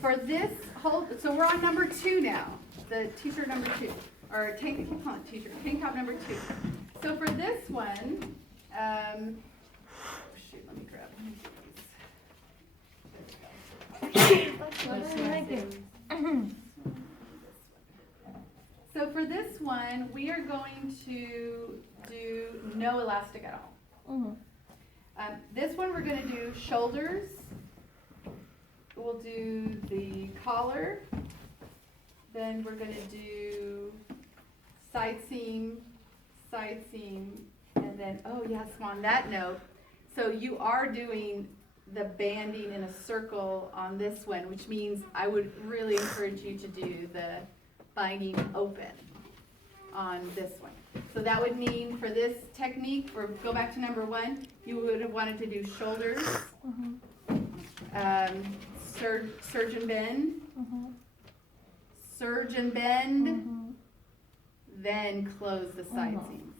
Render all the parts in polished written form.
for this whole, so we're on number 2 now, the t-shirt number 2, or tank, I keep calling it t-shirt, tank top number 2. So for this one, oh shoot, let me grab one of these. So for this one, we are going to do no elastic at all. This one we're going to do shoulders. We'll do the collar. Then we're going to do side seam, and then, oh yes, on that note, so you are doing the banding in a circle on this one, which means I would really encourage you to do the binding open on this one. So that would mean for this technique, or go back to number 1, you would have wanted to do shoulders, surge and bend, surge and bend, then close the side seams.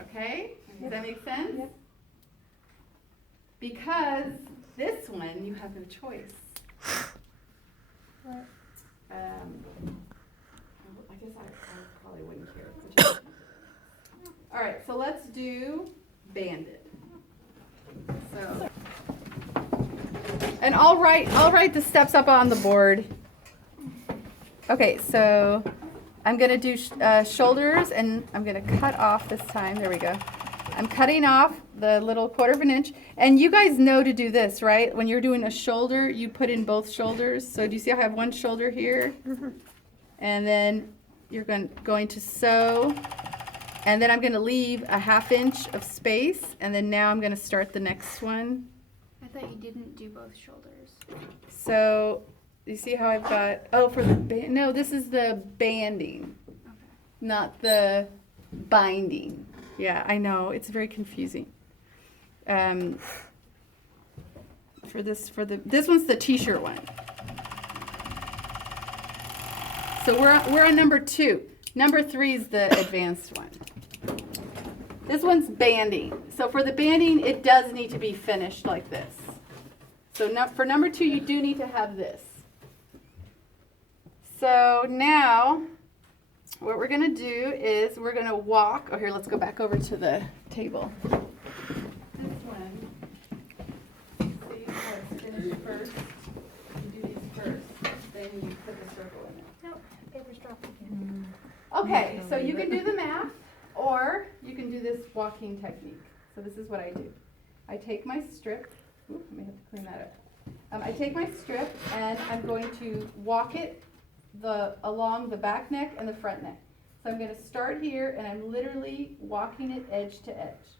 Okay? Does that make sense? Yep. Because this one, you have no choice. What? I guess I probably wouldn't care. All right, so let's do banded. So, and I'll write the steps up on the board. Okay, so I'm gonna do shoulders, and I'm gonna cut off this time. There we go. I'm cutting off the little 1/4 of an inch, and you guys know to do this, right? When you're doing a shoulder, you put in both shoulders. So do you see how I have one shoulder here? And then you're going to sew, and then I'm going to leave a 1/2 inch of space, and then now I'm going to start the next one. I thought you didn't do both shoulders. So you see how I've got, oh, for the no, this is the banding, not the binding. Yeah, I know, it's very confusing. This one's the t-shirt one. So we're on number 2. Number 3 is the advanced one. This one's banding. So for the banding, it does need to be finished like this. So for number 2, you do need to have this. So now, what we're going to do is we're going to walk. Oh, here, let's go back over to the table. This one, see how it's finished first. You do these first, then you put the circle in it. Nope, paper's dropped again. Okay, so you can do the math, or you can do this walking technique. So this is what I do. I take my strip. Ooh, I may have to clean that up. I take my strip, and I'm going to walk it along the back neck and the front neck. So I'm going to start here, and I'm literally walking it edge to edge.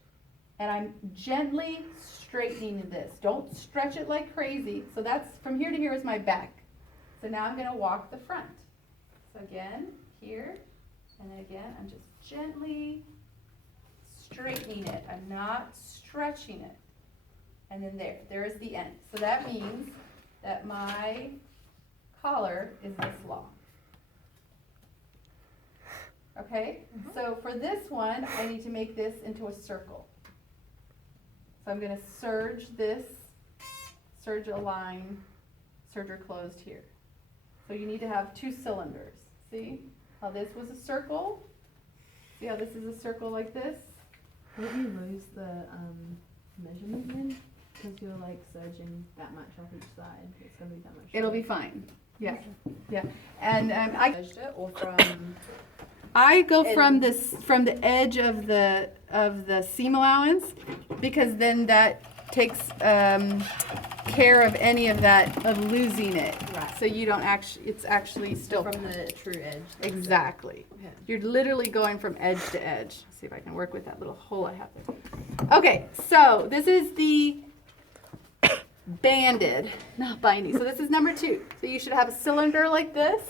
And I'm gently straightening this. Don't stretch it like crazy. So that's, from here to here is my back. So now I'm going to walk the front. So again, here, and then again, I'm just gently straightening it. I'm not stretching it. And then there is the end. So that means that my collar is this long. Okay? So for this one, I need to make this into a circle. So I'm going to serge this, serge a line, serger closed here. So you need to have 2 cylinders. See how this was a circle? See how this is a circle like this? Will you lose the measurement then? Because you're like serging that much off each side. It's going to be that much. It'll be fine. Yeah. Yeah. And Or from I go from the edge of the seam allowance, because then that takes care of any of that of losing it. Right. So you don't actually, it's actually still from the true edge. exactly. Okay. You're literally going from edge to edge. Let's see if I can work with that little hole I have there. Okay, so this is the banded, not binding. So this is number 2. So you should have a cylinder like this,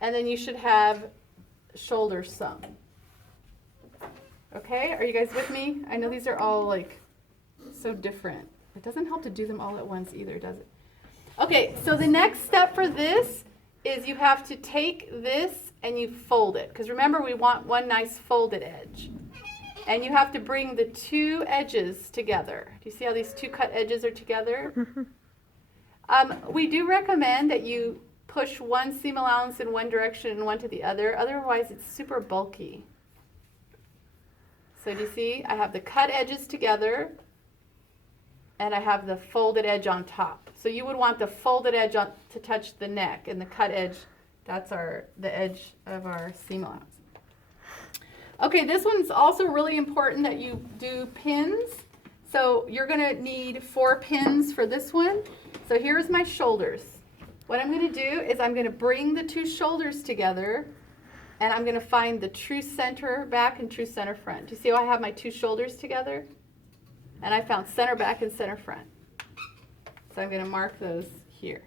and then you should have shoulder sewn. Okay, are you guys with me? I know these are all like so different. It doesn't help to do them all at once either, does it? Okay, so the next step for this is you have to take this and you fold it. Because remember, we want one nice folded edge. And you have to bring the 2 edges together. Do you see how these 2 cut edges are together? We do recommend that you push one seam allowance in one direction and one to the other. Otherwise, it's super bulky. So do you see? I have the cut edges together, and I have the folded edge on top. So you would want the folded edge on to touch the neck, and the cut edge, that's the edge of our seam allowance. Okay, this one's also really important that you do pins. So you're gonna need 4 pins for this one. So here's my shoulders. What I'm gonna do is I'm gonna bring the 2 shoulders together, and I'm gonna find the true center back and true center front. Do you see how I have my 2 shoulders together? And I found center back and center front. So I'm gonna mark those here.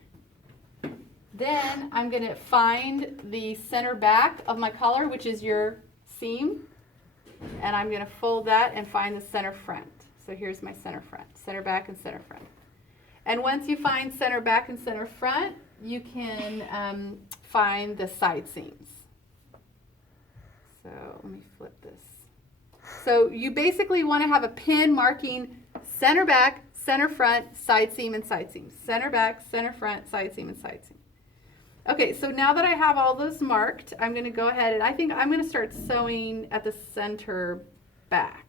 Then I'm gonna find the center back of my collar, which is your seam, and I'm gonna fold that and find the center front. So here's my center front, center back and center front. And once you find center back and center front, you can find the side seams. So let me flip this. So you basically want to have a pin marking center back, center front, side seam, and side seam. Center back, center front, side seam, and side seam. Okay, so now that I have all those marked, I'm going to go ahead and I think I'm going to start sewing at the center back.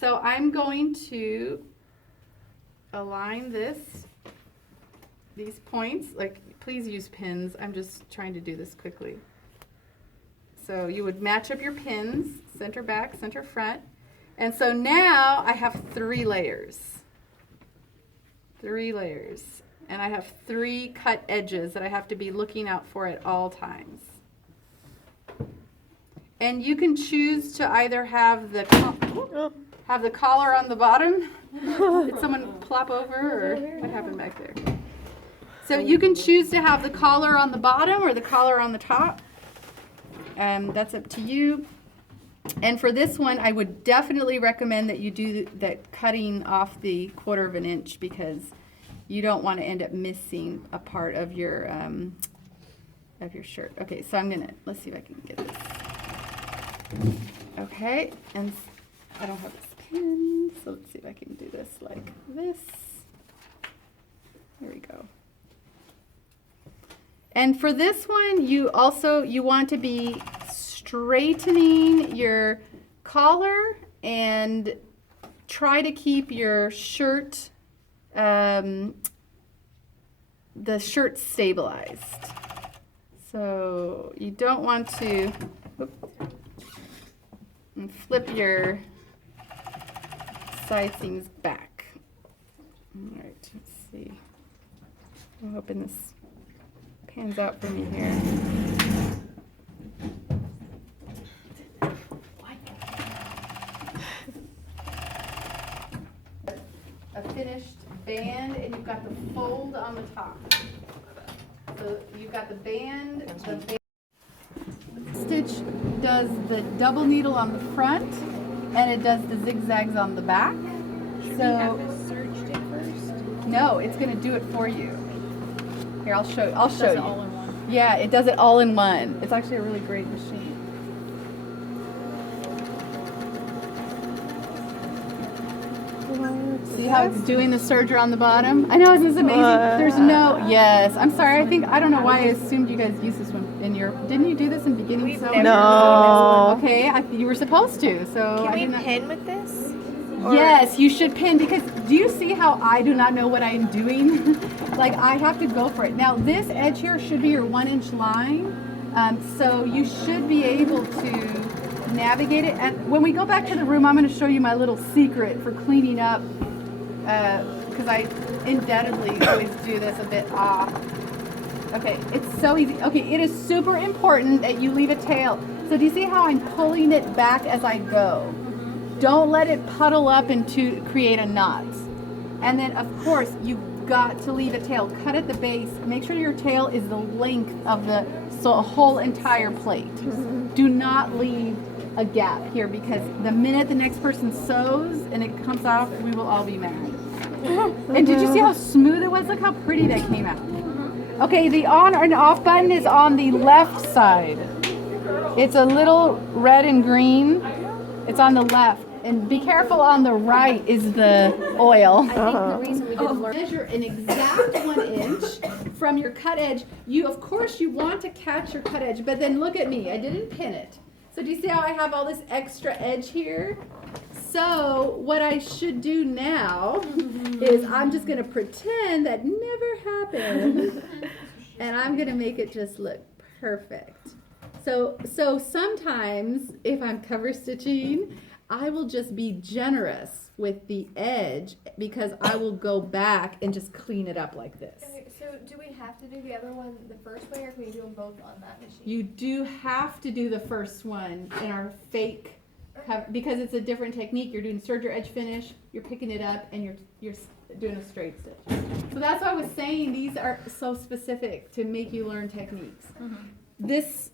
So I'm going to align these points, like please use pins. I'm just trying to do this quickly. So you would match up your pins, center back, center front. And so now I have 3 layers. 3 layers. And I have 3 cut edges that I have to be looking out for at all times. And you can choose to either have the collar on the bottom. Did someone plop over, or what happened back there? So you can choose to have the collar on the bottom or the collar on the top. That's up to you. And for this one, I would definitely recommend that you do that cutting off the 1/4 of an inch, because you don't want to end up missing a part of your shirt. Okay, so let's see if I can get this. Okay, and I don't have this pin, so let's see if I can do this like this. There we go. And for this one, you want to be straightening your collar and try to keep your shirt, the shirt stabilized. So you don't want to flip your side seams back. All right, let's see. I'm hoping this pans out for me here. A finished band, and you've got the fold on the top. So you've got the band. The stitch does the double needle on the front, and it does the zigzags on the back. So Serged it first. no, it's going to do it for you. Here, I'll show you. Does it all in one. Yeah, it does it all in one. It's actually a really great machine. See how it's doing the serger on the bottom? I know, isn't this amazing? There's yes. I'm sorry. I don't know why I assumed you guys used this one in your, didn't you do this in beginning sewing? No. Okay, you were supposed to, so I Can we didn't. pin with this? Yes, you should pin, because do you see how I do not know what I am doing? Like, I have to go for it. Now, this edge here should be your 1-inch line, so you should be able to navigate it. And when we go back to the room, I'm going to show you my little secret for cleaning up, because I indebtedly always do this a bit off. Okay, it's so easy. Okay, it is super important that you leave a tail. So do you see how I'm pulling it back as I go? Don't let it puddle up and to create a knot. And then, of course, you've got to leave a tail. Cut at the base. Make sure your tail is the length of the whole entire plate. Do not leave a gap here, because the minute the next person sews and it comes off, we will all be mad. And did you see how smooth it was? Look how pretty that came out. Okay, the on and off button is on the left side. It's a little red and green. It's on the left. And be careful, on the right is the oil. I think the reason we didn't learn. Measure an exact 1 inch from your cut edge. You, of course, you want to catch your cut edge, but then look at me. I didn't pin it. So do you see how I have all this extra edge here? So what I should do now is I'm just going to pretend that never happened, and I'm going to make it just look perfect. So sometimes if I'm cover stitching, I will just be generous with the edge because I will go back and just clean it up like this. Okay, so do we have to do the other one the first way, or can we do them both on that machine? You do have to do the first one in our fake cover because it's a different technique. You're doing serger edge finish, you're picking it up, and you're doing a straight stitch. So that's why I was saying these are so specific to make you learn techniques. This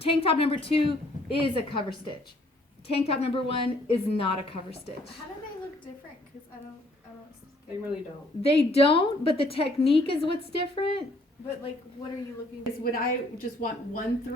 tank top number 2 is a cover stitch. Tank top number 1 is not a cover stitch. How do they look different? Because I don't. They really don't. They don't, but the technique is what's different. But like, what are you looking? Is when I just want one thread.